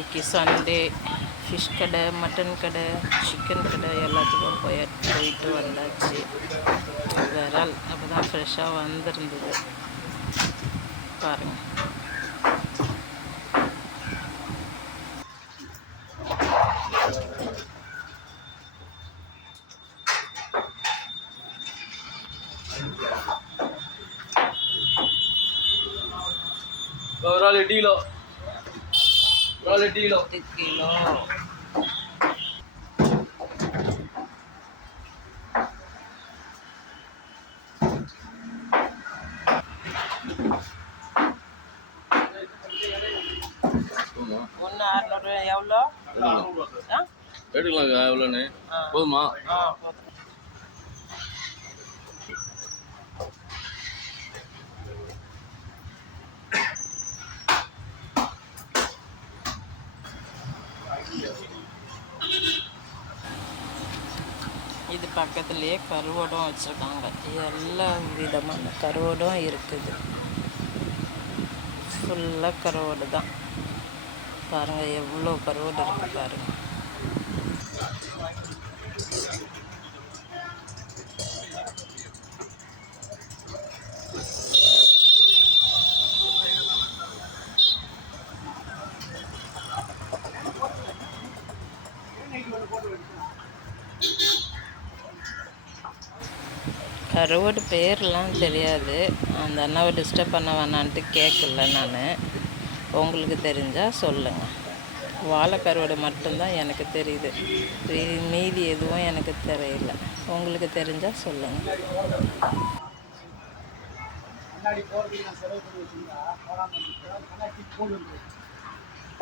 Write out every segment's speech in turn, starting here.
இன்றைக்கி Sunday fish கடை mutton கடை சிக்கன் கடை எல்லாத்துக்கும் போய் போயிட்டு வந்தாச்சு. விரல் அப்போ தான் ஃப்ரெஷ்ஷாக வந்திருந்தது. பாருங்கள் ஒரு ஆள் எட்டு கிலோ பத்து கிலோ ஒன்று அறநூறு எவ்வளோ எடுக்கலாங்க எவ்வளோண்ணே ஆ. போதுமா? ஆ போதும். பக்கத்துலேயே கருவடம் வச்சுருக்காங்க. எல்லா விதமான கருவடம் இருக்குது. ஃபுல்லாக கருவாடு தான். பாருங்கள் எவ்வளோ கருவாடு இருக்குது பாருங்கள் கருவாடு பேர்லாம் தெரியாது. அந்த அண்ணாவை டிஸ்டர்ப் பண்ண வேணான்ட்டு கேட்கல நான். உங்களுக்கு தெரிஞ்சால் சொல்லுங்கள் வாழை கருவாடு மட்டும்தான் எனக்கு தெரியுது. மீதி எதுவும் எனக்கு தெரியல. உங்களுக்கு தெரிஞ்சால் சொல்லுங்கள்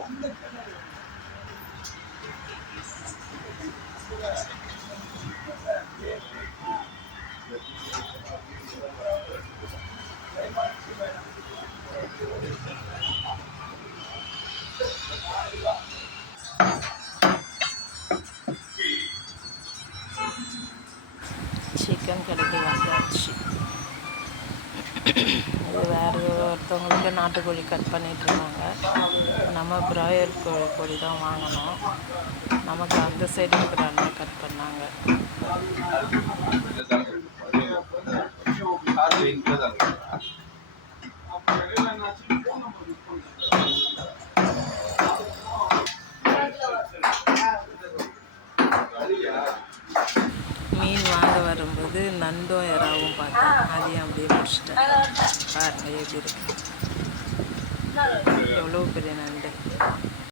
அந்த கிடைக்க வந்தாச்சு. இது வேறு ஒருத்தவங்களுக்கு நாட்டுக்கோழி கட் பண்ணிட்டு இருந்தாங்க. நம்ம பிராயர் கோழி கோழி தான் வாங்கினோம் நமக்கு அந்த சைடு இருக்கிற அண்ணன் கட் பண்ணாங்க. மீன் வாங்க வரும்போது நண்டும் இறாவும் பார்த்தேன். அதையும் அப்படியே முடிச்சிட்டேன். பாருங்க எப்படி இருக்கு. எவ்வளோ பெரிய நண்டு.